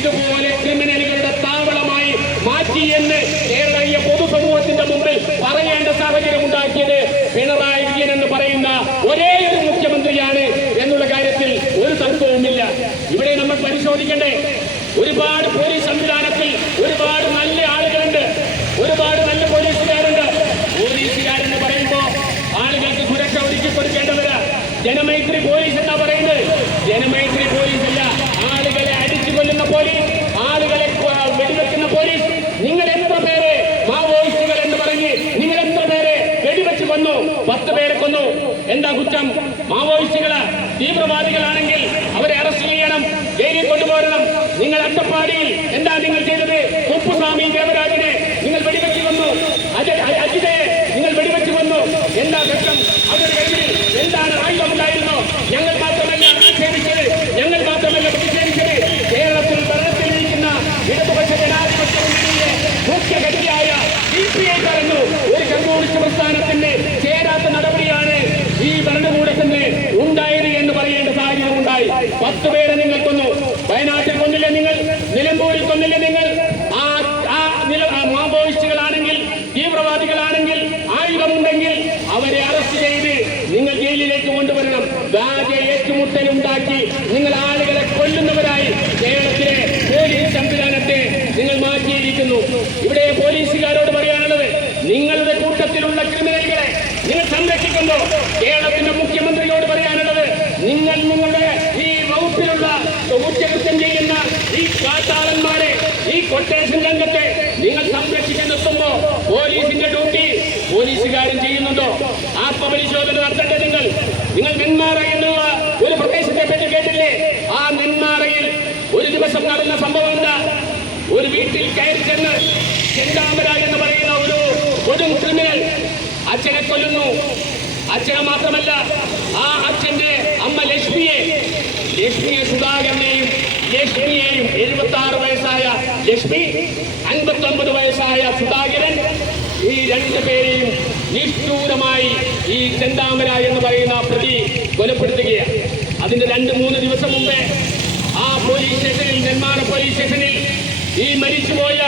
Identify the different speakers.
Speaker 1: ഇതുപോലെ ക്രിമിനലുകളുടെ താവളമായി മാറ്റി എന്ന് കേരളീയ പൊതുസമൂഹത്തിന്റെ മുമ്പിൽ പറയേണ്ട സാഹചര്യം ഉണ്ടാക്കിയത് പിണറായി വിജയൻ എന്ന് പറയുന്ന ഒരേ ഒരു മുഖ്യമന്ത്രിയാണ് എന്നുള്ള കാര്യത്തിൽ ഒരു തർക്കവുമില്ല. ഇവിടെ നമ്മൾ പരിശോധിക്കണ്ടേ. ഒരുപാട് പോലീസ് സംവിധാനത്തിൽ ഒരുപാട് നല്ല ആളുകളുണ്ട്. ഒരുപാട് നല്ല പോലീസുകാരുണ്ട്. പോലീസുകാരെന്ന് പറയുമ്പോ ആളുകൾക്ക് സുരക്ഷ ഒരുക്കി കൊടുക്കേണ്ടവരാ ജനമൈത്രി പോലീസ് എന്നാ പറയുന്നത് ജനമൈത്രി പോലീസ് അല്ല ആളുകളെ അടിച്ചു കൊല്ലുന്ന പോലീസ് ആളുകളെ കൊ- വെടിവെക്കുന്ന പോലീസ് നിങ്ങൾ എത്ര പേരെ മാവോയിസ്റ്റുകൾ എന്ന് പറഞ്ഞ് നിങ്ങൾ എത്ര പേരെ വെടിവെച്ച് കൊന്നു പത്ത് പേരെ കൊന്നു. എന്താ കുറ്റം? മാവോയിസ്റ്റുകൾ തീവ്രവാദികളാണെങ്കിൽ അവരെ അറസ്റ്റ് ചെയ്യണം. ജയിലിൽ കൊണ്ടുപോകണം നിങ്ങൾ അട്ടപ്പാടിയിൽ എന്താ നിങ്ങൾ ചെയ്തത്? കുപ്പുസ്വാമി ദേവരാജിനെ നിങ്ങൾ വെടിവെച്ച് കൊന്നു. അജിതയെ നിങ്ങൾ വെടിവെച്ച് കൊന്നു. എന്താ കുറ്റം? അവരുടെ എന്താണ് ആയുധമുണ്ടായിരുന്നു? ഞങ്ങൾ മാത്രമല്ല ആക്ഷേപിച്ചത് ഞങ്ങൾ മാത്രമല്ല പ്രതിഷേധിച്ചത് കേരളത്തിൽ ഭരണത്തിലിരിക്കുന്ന ഇടതുപക്ഷ ജനാധിപത്യ മുന്നണിയിലെ മുഖ്യകക്ഷിയായ സി പി ഐ പറഞ്ഞു ഒരു കമ്മ്യൂണിസ്റ്റ് പ്രസ്ഥാനത്തിന് ചേരാത്ത നടപടിയാണ് ഈ ഭരണകൂടത്തിന് ഉണ്ടായത് എന്ന് പറയേണ്ട സാഹചര്യം ഉണ്ടായി പത്ത് പേരെ നിങ്ങൾ കൊന്നു വയനാട്ടിൽ കൊന്നില്ല നിങ്ങൾ നിലമ്പൂരിൽ കൊന്നില്ല നിങ്ങൾ ആ ആ നില ആ മാവോയിസ്റ്റുകളാണെങ്കിൽ തീവ്രവാദികളാണെങ്കിൽ ആയുധമുണ്ടെങ്കിൽ അവരെ അറസ്റ്റ് ചെയ്ത് നിങ്ങൾ ജയിലിലേക്ക് കൊണ്ടുവരണം. വ്യാജ ഏറ്റുമുട്ടലുണ്ടാക്കി നിങ്ങൾ ആളുകളെ കൊല്ലുന്നവരായി കേരളത്തിലെ പോലീസ് സംവിധാനത്തെ നിങ്ങൾ മാറ്റിയിരിക്കുന്നു. ഇവിടെ പോലീസുകാരോട് പറയാനുള്ളത് നിങ്ങളുടെ കൂട്ടത്തിലുള്ള ക്രിമിനലുകളെ നിങ്ങൾ സംരക്ഷിക്കുന്നു. കേരളത്തിന്റെ മുഖ്യമന്ത്രിയോട് പറയാനുള്ളത് നിങ്ങൾ നിങ്ങളുടെ ഈ വകുപ്പിലുള്ള കുറ്റകൃത്യം ചെയ്യുന്ന ആത്മപരിശോധന നടത്തട്ടെ നിങ്ങൾ. നിങ്ങൾ നെന്മാറ എന്നുള്ള ഒരു പ്രദേശത്തെ പറ്റി കേട്ടില്ലേ? ആ നെന്മാറയിൽ ഒരു ദിവസം നടന്ന സംഭവം എന്താ? ഒരു വീട്ടിൽ കയറി ചെന്ന് ചെന്താമര എന്ന് പറയുന്ന ഒരു ഒരു ക്രിമിനൽ അച്ഛനെ കൊല്ലുന്നു. അച്ഛനെ മാത്രമല്ല ആ അച്ഛന്റെ അമ്മ ലക്ഷ്മിയെ ലക്ഷ്മിയെ സുധാകരനെയും ലക്ഷ്മിയെയും എഴുപത്തി ആറ് വയസ്സായ ലക്ഷ്മി അൻപത്തി ഒമ്പത് വയസ്സായ സുധാകരൻ ഈ രണ്ട് പേരെയും നിഷ്ഠൂരമായി ഈ ചെന്താമര എന്ന് പറയുന്ന പ്രതി കൊലപ്പെടുത്തുകയാണ്. അതിന്റെ രണ്ട് മൂന്ന് ദിവസം മുമ്പേ ആ പോലീസ് സ്റ്റേഷനിൽ നെന്മാറ പോലീസ് സ്റ്റേഷനിൽ ഈ മരിച്ചുപോയ